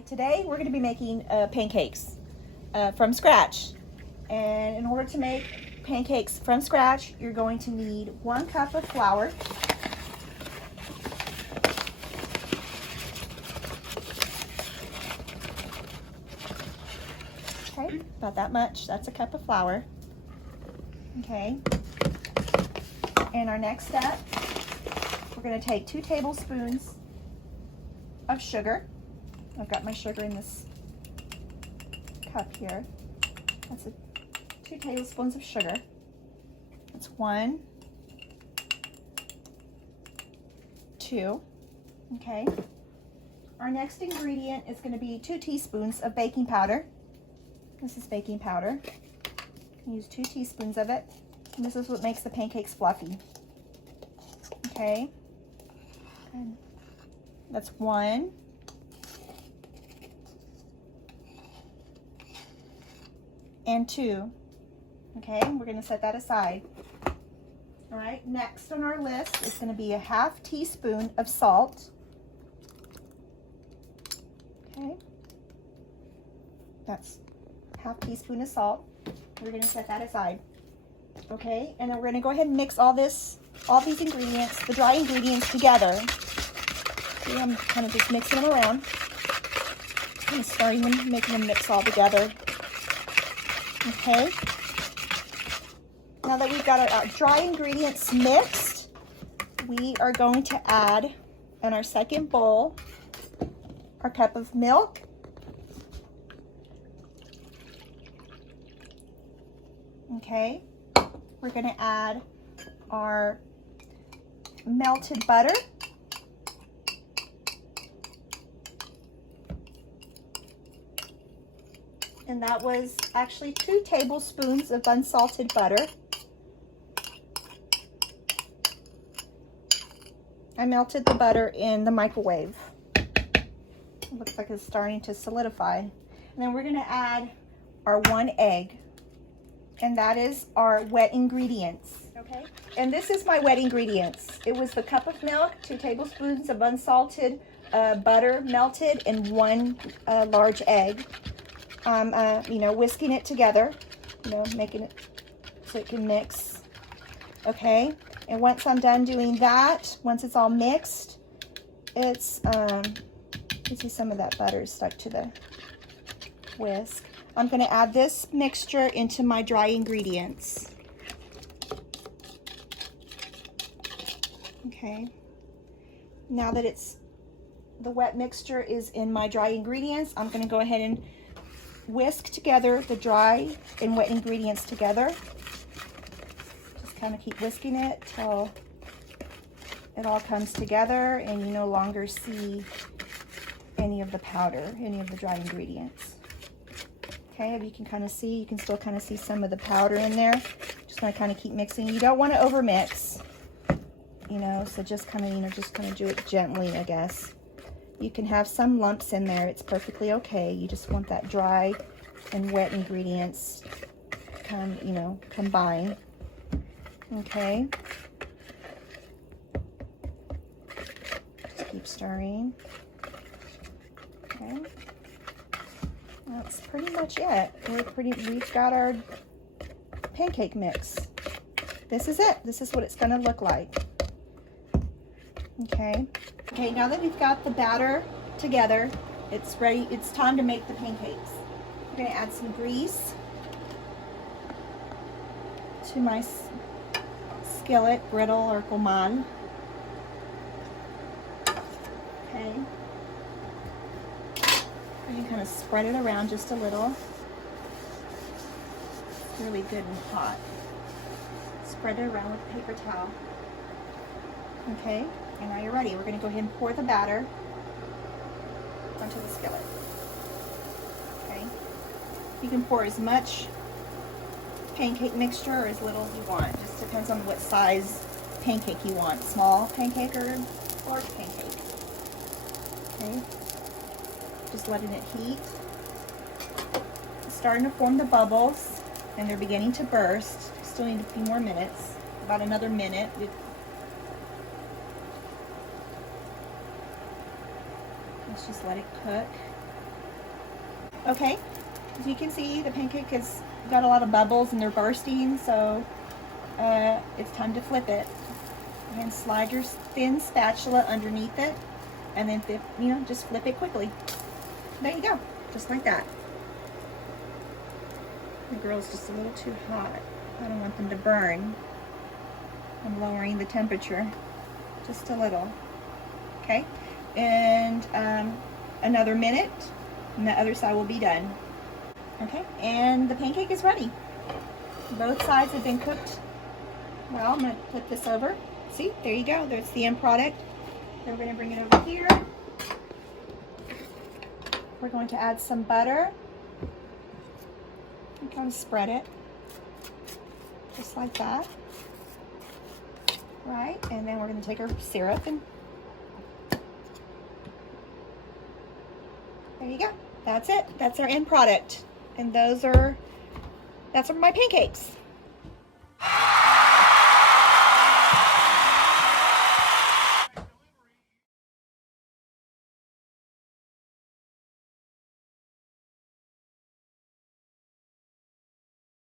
Hi, today we're going to be making pancakes from scratch. And in order to make pancakes from scratch, you're going to need 1 cup of flour, okay, about that much. That's a cup of flour. Okay. And our next step, we're going to take 2 tablespoons of sugar. I've got my sugar in this cup here. That's 2 tablespoons of sugar. That's 1, 2. Okay. Our next ingredient is going to be 2 teaspoons of baking powder. This is baking powder. Use 2 teaspoons of it. And this is what makes the pancakes fluffy. Okay. And that's 1. And 2. Okay, we're going to set that aside. All right, next on our list is going to be a 1/2 teaspoon of salt. Okay, that's 1/2 teaspoon of salt. We're going to set that aside. Okay, and then we're going to go ahead and mix all these ingredients, the dry ingredients, together. See, I'm kind of just mixing them around. I'm starting them, making them mix all together. Okay. Now that we've got our dry ingredients mixed, we are going to add in our second bowl our cup of milk. Okay. We're going to add our melted butter. And that was actually 2 tablespoons of unsalted butter. I melted the butter in the microwave. It looks like it's starting to solidify. And then we're going to add our 1 egg. And that is our wet ingredients. Okay? And this is my wet ingredients. It was the cup of milk, 2 tablespoons of unsalted butter melted, and 1 large egg. Whisking it together, making it so it can mix. Okay, and once I'm done doing that, once it's all mixed, it's you see some of that butter is stuck to the whisk. I'm going to add this mixture into my dry ingredients. Okay, now that the wet mixture is in my dry ingredients, I'm going to go ahead and whisk together the dry and wet ingredients together. Just kind of keep whisking it till it all comes together and you no longer see any of the powder, any of the dry ingredients. Okay, if you can kind of see, you can still kind of see some of the powder in there. Just going to kind of keep mixing. You don't want to overmix, so just kind of do it gently, I guess. You can have some lumps in there. It's perfectly okay. You just want that dry and wet ingredients combine. Okay. Just keep stirring. Okay. That's pretty much it. We've got our pancake mix. This is it. This is what it's going to look like. Okay. Okay, now that we've got the batter together, it's ready. It's time to make the pancakes. I'm going to add some grease to my skillet, griddle, or gourmand. Okay. You can kind of spread it around just a little. It's really good and hot. Spread it around with a paper towel. Okay. And now you're ready. We're going to go ahead and pour the batter onto the skillet. Okay. You can pour as much pancake mixture or as little as you want. It just depends on what size pancake you want. Small pancake or large pancake. Okay. Just letting it heat. It's starting to form the bubbles and they're beginning to burst. Still need a few more minutes. About another minute. Let's just let it cook. Okay, as you can see, the pancake has got a lot of bubbles and they're bursting, so it's time to flip it. And slide your thin spatula underneath it, and then just flip it quickly. There you go, just like that. The grill's just a little too hot. I don't want them to burn. I'm lowering the temperature just a little. Okay, and another minute, and the other side will be done. Okay, and the pancake is ready. Both sides have been cooked. Well, I'm going to flip this over. See, there you go. There's the end product. Then we're going to bring it over here. We're going to add some butter. And kind of spread it. Just like that. Right, and then we're going to take our syrup and there you go. That's it. That's our end product. And that's my pancakes.